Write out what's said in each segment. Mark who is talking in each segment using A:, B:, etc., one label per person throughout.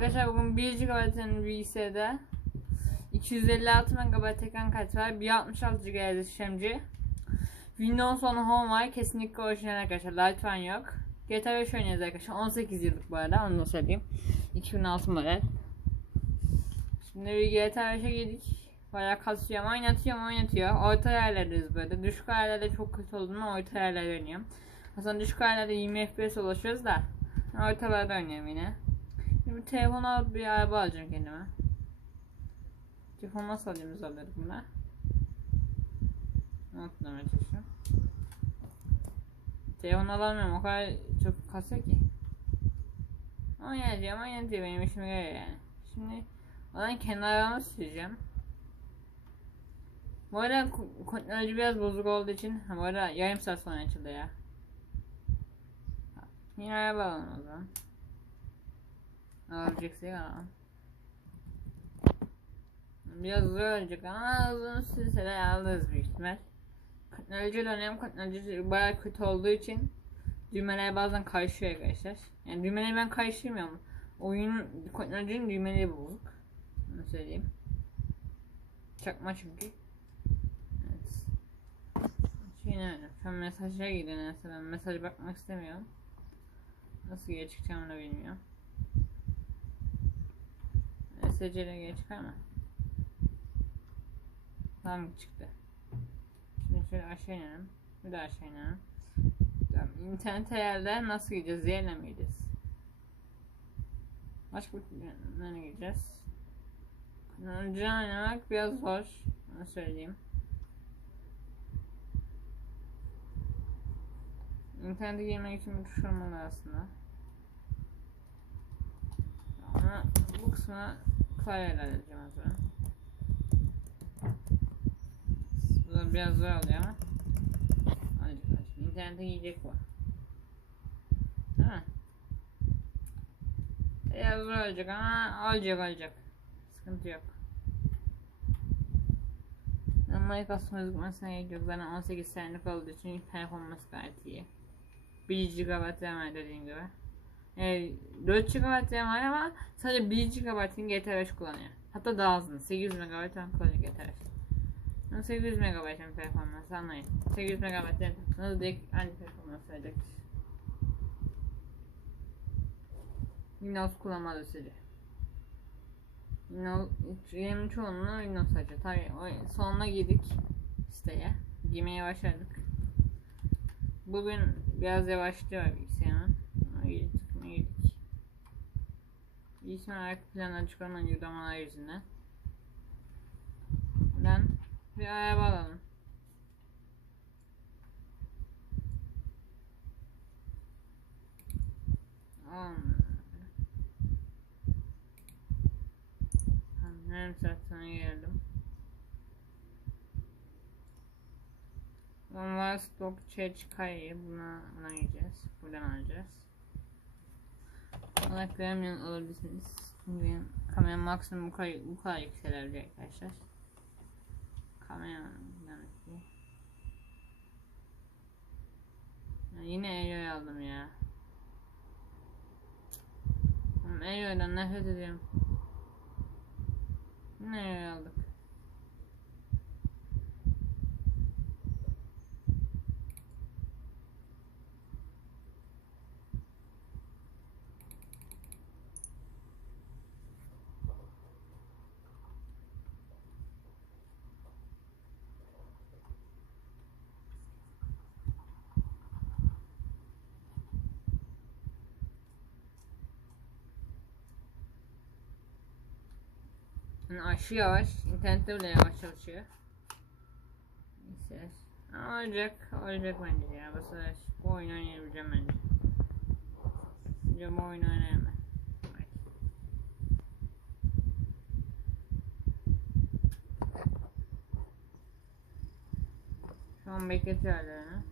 A: Arkadaşlar bugün 1 GB'ın bilgisayarda 256 MB ekran kartı var. 166 GB işlemci. Windows 10 Home var. Kesinlikle orijinal arkadaşlar. Literan yok. GTA 5 oynuyoruz arkadaşlar. 18 yıllık bu arada. Onu da söyleyeyim. 2006 model. Şimdi GTA 5'e girdik. Bayağı kasıyor ama oynatıyor. Orta yerlerdeyiz böyle. Düşük ayarlarda çok kötü olduğunu orta yerlerde oynuyorum. Aslında düşük ayarlarda 20 FPS ulaşıyoruz da. Ortalarda oynuyorum yine. Şimdi bir telefon alıp bir araba alacağım kendime. Telefon nasıl alacağım biz alırız bunlar. Ne hatırlamaya çalışıyorum. Telefon alamıyorum o kadar çok kasıyor ki. Oynayacağım oynayacağım benim işime göre yani. Şimdi oradan kendi arabamı süreceğim. Bu arada ko- kontrolcü biraz bozuk olduğu için bu arada yarım saat sonra açıldı ya. Yine araba alalım o zaman. Alabileceksin alalım. Biraz zor olacak ama uzun sürseler alırız büyük ihtimal. Kontrolcü önemli kontrolcü bayağı kötü olduğu için düğmeler bazen karışıyor arkadaşlar. Yani düğmeleri ben karıştırmıyorum. Oyun kontrolcünün düğmeleri bozuk. Onu söyleyeyim. Çakma çünkü. Evet. Şey öyle. Şu an mesajlara gidiyor neyse ben mesaj bakmak istemiyorum. Nasıl geri çıkacağımı da bilmiyorum. SC'le geri çıkar mı? Tamam çıktı. Şimdi şöyle aşağı inelim. Bir daha aşağı inelim. Tamam. İnternet ayarlar nasıl gideceğiz? Diğerle mi gideceğiz? Başka bir nereye gideceğiz? Önce oynamak biraz zor. Onu söyleyeyim. İnternete girmek için bir tuş olmalı aslında. Ama bu kısmı klavyeyle halledeceğim o zaman. Bu da biraz zor oluyor ama. Hadi bakalım. İnternete gidecek bu. Ha. Biraz zor olacak ama olacak olacak. Sıkıntı yok. Ama kasma gözükmesine gerek yok. Zaten 18 senelik olduğu için performans gayet iyi. 1 GB RAM var dediğim gibi. E, 4 GB RAM var ama sadece 1 GB'ın GTA 5 kullanıyor. Hatta daha azını. 800 MB RAM kullanıyor GTA 5. Yani 800 MB'ın performansı anlayın. 800 MB RAM taksanız direkt aynı performans verecektir. Windows kullanmadı sürece. Windows, benim çoğunluğu Windows açıyor. Tabii sonuna girdik siteye. Girmeye başladık. Bugün biraz yavaşlıyor girdik, ama girdik. Bilgisayar arka plana çıkarman uygulamalar yüzünden. Ben bir araba alalım. Alalım. Saat sonra geldim. Normal stok çeç kayı buna buna gideceğiz. Buradan alacağız. Kulaklarım yan alabilirsiniz. Çünkü benim kameram maksimum bu kadar, bu kadar yükselebilecek arkadaşlar. Kamera demek ki. Ya yine Aero'yu aldım ya. Aero'dan nefret ediyorum. Yine Aero'yu aldık. Yani aşırı yavaş. İnternette bile yavaş çalışıyor. Neyse. Ama olacak. Olacak bence ya. Sefer bu oyunu oynayabileceğim bence. Bence bu oyunu oynayamam. Şu an bekletiyorlar beni.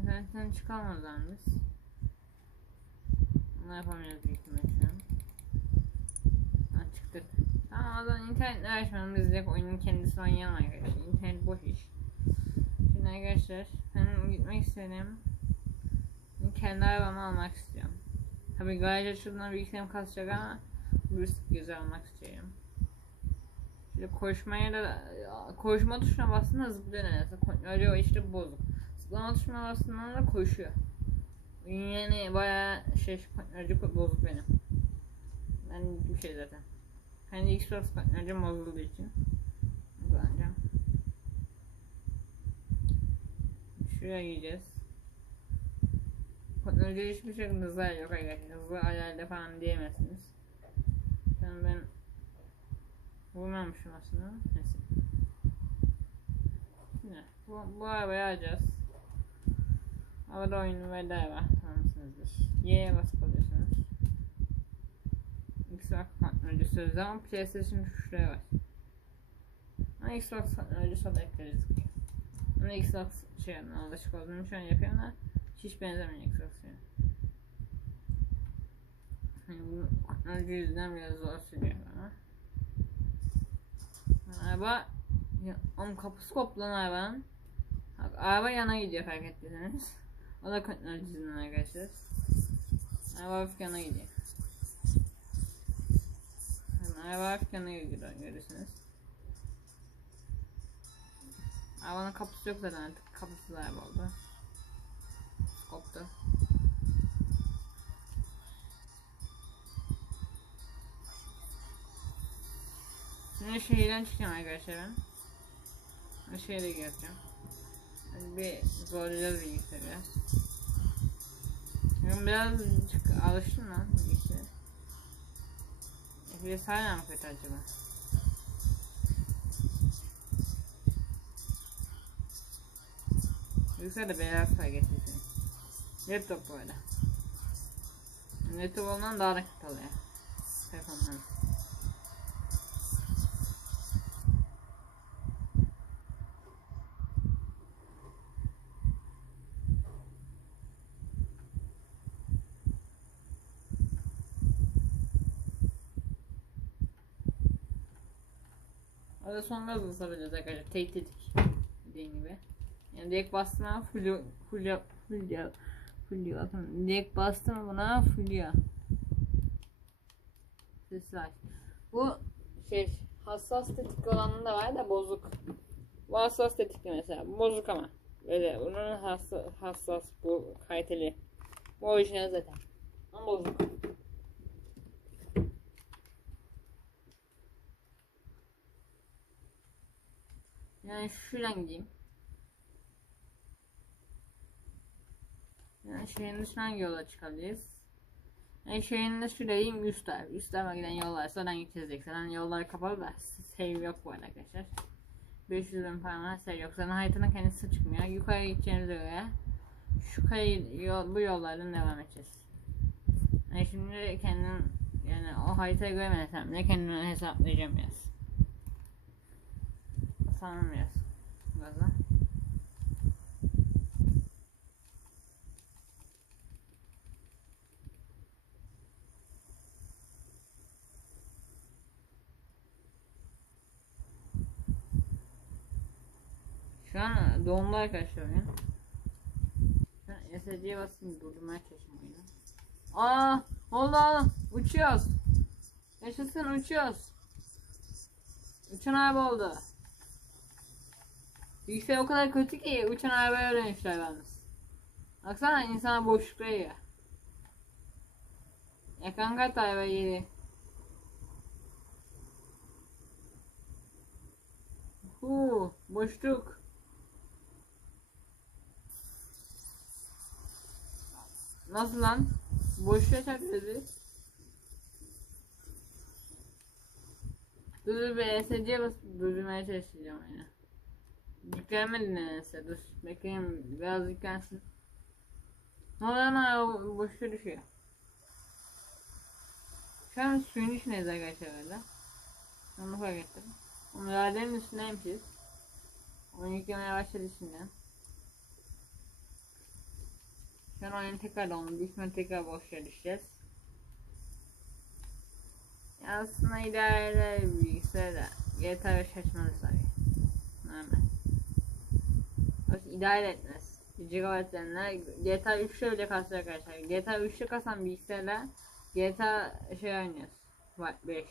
A: İnternetten biz. Ne yapamıyoruz büyük çıktık. Tamam o zaman internetle açmamız direkt oyunun kendisi oynayalım arkadaşlar. İnternet boş iş. Şimdi arkadaşlar ben gitmek istedim. Kendi arabamı almak istiyorum. Tabi garaj açıldığında bilgisayarım kasacak ama bir güzel almak istiyorum. Şimdi koşmaya da koşma tuşuna bastığında zıplıyor neredeyse. Öyle o işte bozuk. Zıplama tuşuna bastığında da koşuyor. Yani bayağı şey kontrolcü bozuk benim. Ben bir şey zaten. Kendi Xbox kontrolcüm bozulduğu için kullanacağım. Şuraya gideceğiz. Kontrolcü hiçbir şekilde hızlı yok arkadaşlar. Hızlı ayarla falan diyemezsiniz. Tamam ben vurmamışım aslında. Neyse. Şimdi bu, bu arabayı alacağız. Havada oyunu ve der var. Tanımışsınızdır. Y'ye basıp alıyorsunuz. Xbox sözde ama PlayStation şuraya var. Ama Xbox kontrolcü sonra ekleriz. Ama Xbox şey alışık olduğum şu an yapıyorum da hiç benzemiyor Xbox'a. Yani bu kontrolcü yüzünden biraz zor sürüyor bana. Araba ya, onun kapısı koptu lan arabanın. Araba yana gidiyor fark ettiyseniz. O da kontrol arkadaşlar. Araba hafif yana gidiyor. Araba gidiyor görürsünüz. Arabanın kapısı yok zaten artık kapısız araba oldu. Koptu. Şimdi şehirden çıkacağım arkadaşlar ben. Şehre gireceğim. Bir zorlayacağız bilgisayarı biraz. Alıştım lan bilgisayara. Hala mı kötü acaba? Bilgisayar da beyaz ettiysen. Laptop arada. Laptop ondan daha da kötü oluyor. Telefondan. Orada son gaz basabiliriz arkadaşlar. Tek tetik. Dediğim gibi. Yani direkt bastım full full full full atım. Direkt bastım buna full ya. Sesi aç. Bu şey hassas tetik olanı var da bozuk. Bu hassas tetikli mesela. Bozuk ama. Böyle bunun hassas, hassas bu kaliteli. Bu orijinal zaten. Ama bozuk. Yani şuradan gideyim. Yani şehrin dışına yola çıkabiliriz? Yani şehrin de şuradayım üst taraf. Giden yollar sonradan gideceğiz. Zaten yollar kapalı da save yok bu arada arkadaşlar. 500 bin falan save yok. Zaten haritanın kendisi çıkmıyor. Yukarı gideceğimize göre şu kayı, yol, bu yollardan devam edeceğiz. Yani şimdi kendim yani o haritayı görmesem de kendime hesaplayacağım biraz. Tamam biraz. Gaza. Şu an doğumda arkadaşlar oyun. Ben SC'ye basayım durdurmaya çalışayım oyunu. Aa, oğlum. Uçuyoruz. Yaşasın uçuyoruz. Uçan araba oldu. Bilgisayar o kadar kötü ki uçan arabaya dönüşler yalnız. Baksana insana boşlukta ya. Yakan kat araba yeri. Huu, boşluk. Nasıl lan? Boşluğa çarptı. Dur dur be SC'ye basıp durdurmaya çalışacağım ya. Yüklenmedi nedense. Dur bekleyin biraz yüklensin. Ne oluyor ama boşluğa düşüyor. Şu an suyun içindeyiz arkadaşlar öyle. Onu fark ettim. O müdahalenin üstündeymişiz. Onu yüklemeye başladı içinden. Şu an oyun tekrar oldu. Büyük ihtimalle tekrar boşluğa düşeceğiz. Aslında eder bilgisayarda. GTA 5 açmalı tabii. İdare etmez. GB denler. GTA 3'te bile kasıyor arkadaşlar. GTA 3'te kasan bilgisayarla GTA şey oynuyoruz. Bak 5.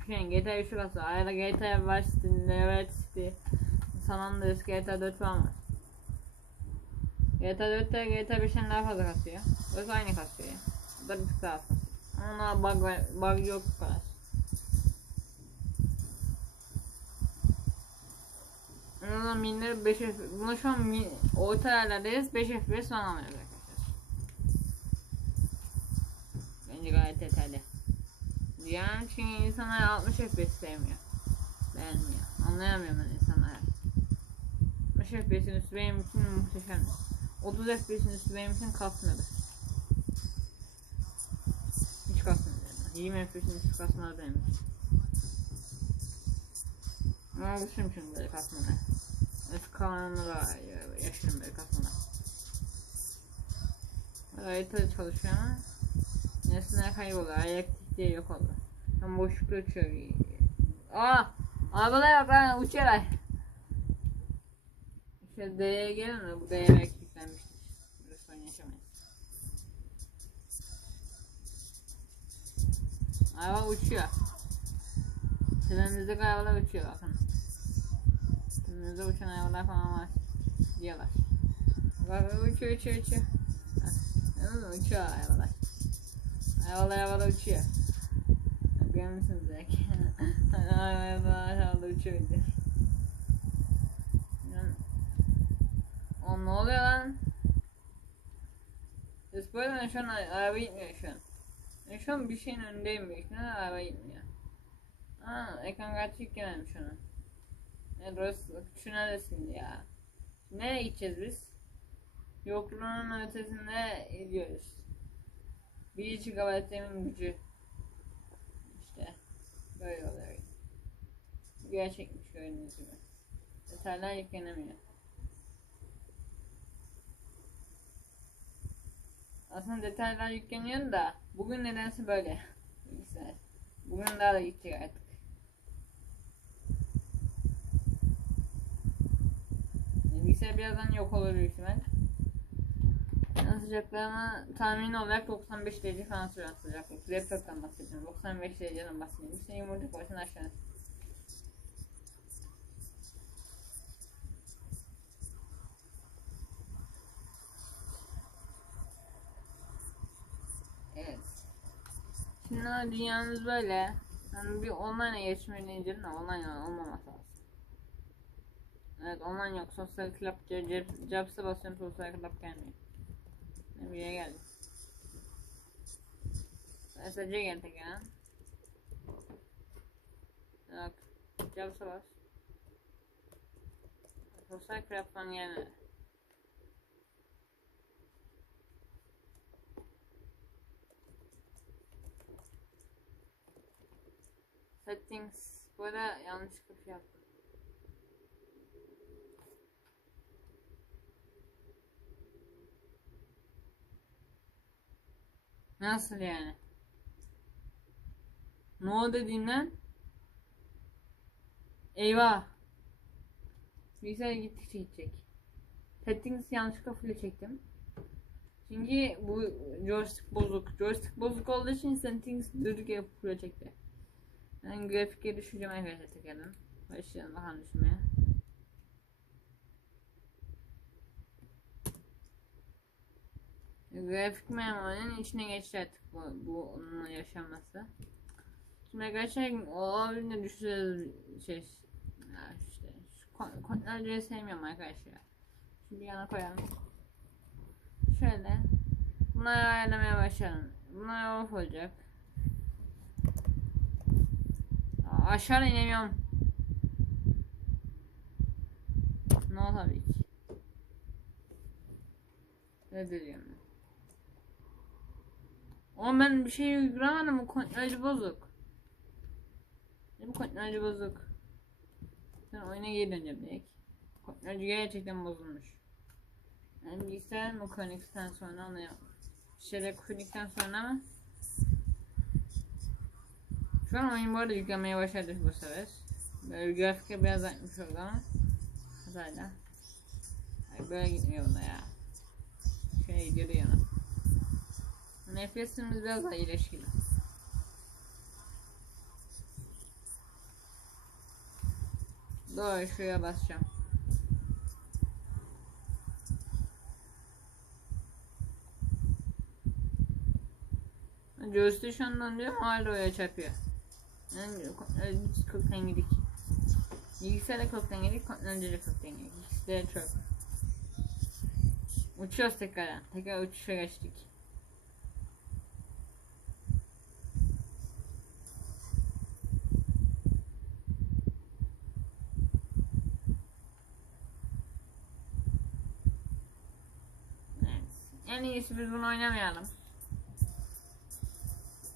A: Düşünün GTA 3'te kasıyor. Arada GTA Vice City, Level City, San Andreas, GTA 4 falan var. GTA 4'te GTA 5'ten daha fazla kasıyor. Burası aynı kasıyor. Bu da bir tık daha az kasıyor. Ama bug, bug yok bu. Bunun minleri 5 FPS. Bunu şu an mi, orta yerlerdeyiz. 5 FPS falan alıyoruz arkadaşlar. Bence gayet yeterli. Yani çünkü insanlar 60 FPS sevmiyor. Beğenmiyor. Anlayamıyorum ben insanları. 60 FPS'in üstü benim için muhteşem. 30 FPS'in üstü benim için kasmıyordur. Hiç. Yani. 20 FPS'in üstü kasmadı benim için. Ama alışım şimdi böyle kasmada. Eski kanalımda da yaşıyorum böyle kasmada. Harita çalışıyor ama nesneler kayboluyor. Elektrik diye yok oldu. Tam boşlukta uçuyor. Aa! Arabalar yok lan uçuyorlar. İşte D'ye gelin de bu D'ye belki yüklenmiştir. Böyle sorun yaşamayız. Araba uçuyor. Tepemizdeki arabalar uçuyor bakın. Tepemizde uçan arabalar falan var. Diyorlar. Bak uçuyor uçuyor uçuyor. Gördün mü? Uçuyor arabalar. Arabalar arabalar uçuyor. Bak, Görmüşsünüz belki. arabalar arabalar uçuyor. Oğlum ne oluyor lan? Spoiler şu an araba gitmiyor şu an. Ben şu an bir şeyin önündeyim büyük ihtimalle araba gitmiyor. Aa ekran kartı yüklememiş onu. Evet orası şu neresinde ya? Nereye gideceğiz biz? Yokluğun ötesinde gidiyoruz. 1 GB'ın gücü. İşte böyle oluyor. Gerçekmiş gördüğünüz gibi. Detaylar yüklenemiyor. Aslında detaylar yükleniyor da bugün nedense böyle. Bugün daha da gidecek artık. Bilgisayar birazdan yok olur büyük ihtimal. Yani sıcaklığına tahmin olarak 95 derece falan süren sıcaklık. Laptop'tan bahsediyorum. 95 dereceden bahsediyorum. İşte yumurta koysun aşağı. Evet. Şimdi dünyamız böyle. Yani bir online geçmeyi deneyelim de online olmaması lazım. Evet online yok. Sosyal club Jobs'a basıyorum sosyal club gelmiyor. Ne bir yere geldi. Mesaj'a gel tekrar. Bak. Jobs'a bas. Sosyal club falan gelmedi. Settings. Bu arada yanlışlıkla şey yaptım. Nasıl yani? Ne o dediğimden? Eyvah. Bilgisayar gittikçe gidecek. Settings yanlışlıkla full çektim. Çünkü bu joystick bozuk. Joystick bozuk olduğu için settings düdük yapıp full çekti. Ben grafikleri düşüreceğim arkadaşlar tekrardan. Başlayalım bakalım düşmeye. Grafik memurinin içine geçti bu, bu onun yaşanması. Şimdi arkadaşlar olabildiğince düşüreceğiz şey işte şu kontrolleri sevmiyorum arkadaşlar. Şimdi bir yana koyalım. Şöyle bunları ayarlamaya başlayalım. Bunlar off olacak. Aa, Aşağı inemiyorum. No tabii ki. Reddediyorum. Oğlum ben bir şey uygulamadım bu kontrolcü bozuk. Bu kontrolcü bozuk? Sen oyuna geri döneceğim direkt. Kontrolcü gerçekten bozulmuş. Yani bilgisayar Connect'ten sonra onu yap. Şeyde kurduktan sonra ama Şu an oyun bu arada yüklemeye başladı bu sefer. Böyle grafikte biraz artmış oldu ama Hatayla. Böyle gitmiyor buna ya. Şöyle gidiyor yana. Nefesimiz biraz daha iyileşkili. Doğru şuraya basacağım. Göğüste şu andan diyorum hala oraya çarpıyor. Yani kökten gidik. Bilgisayarda kökten gidik, kontrolcüde kökten gidik. İkisi de çok. Uçuyoruz tekrardan. Tekrar uçuşa geçtik. Evet. En iyisi biz bunu oynamayalım.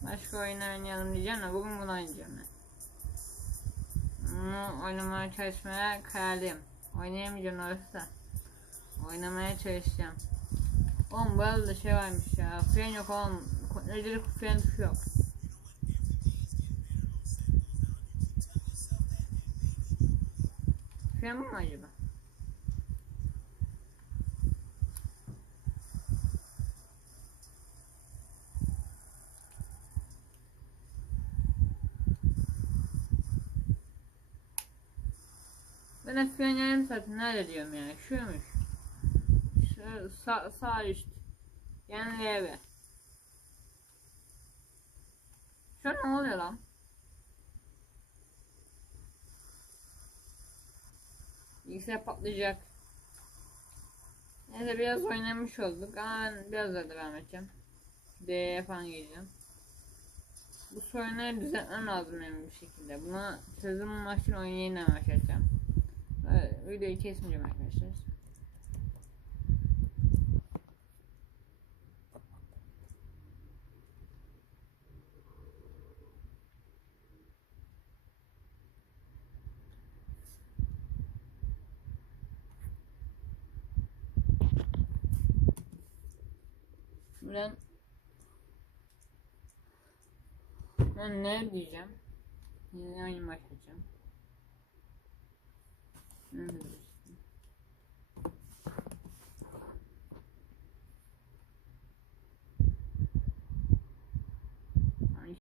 A: Başka oyun oynayalım diyeceğim de bugün bunu oynayacağım ben. Bunu oynamaya çalışmaya kararlıyım. Oynayamayacağım orası da. Oynamaya çalışacağım. Oğlum bu arada şey varmış ya. Fren yok oğlum. Kontrolcülük fren tuşu yok. Fren mu acaba? Hep fren yarım zaten nerede diyorum ya. Şuymuş. Şu sağ, sağ üst. Yani leve. An ne oluyor lan? Bilgisayar patlayacak. Neyse biraz oynamış olduk ama ben biraz daha devam edeceğim. D'ye falan gireceğim. Bu sorunları düzeltmem lazım benim bir şekilde. Buna çözüm bulmak için oyunu yeniden Evet, videoyu kesmeyeceğim arkadaşlar. Ben ben ne diyeceğim? Yine başlayacağım. Hı 嗯。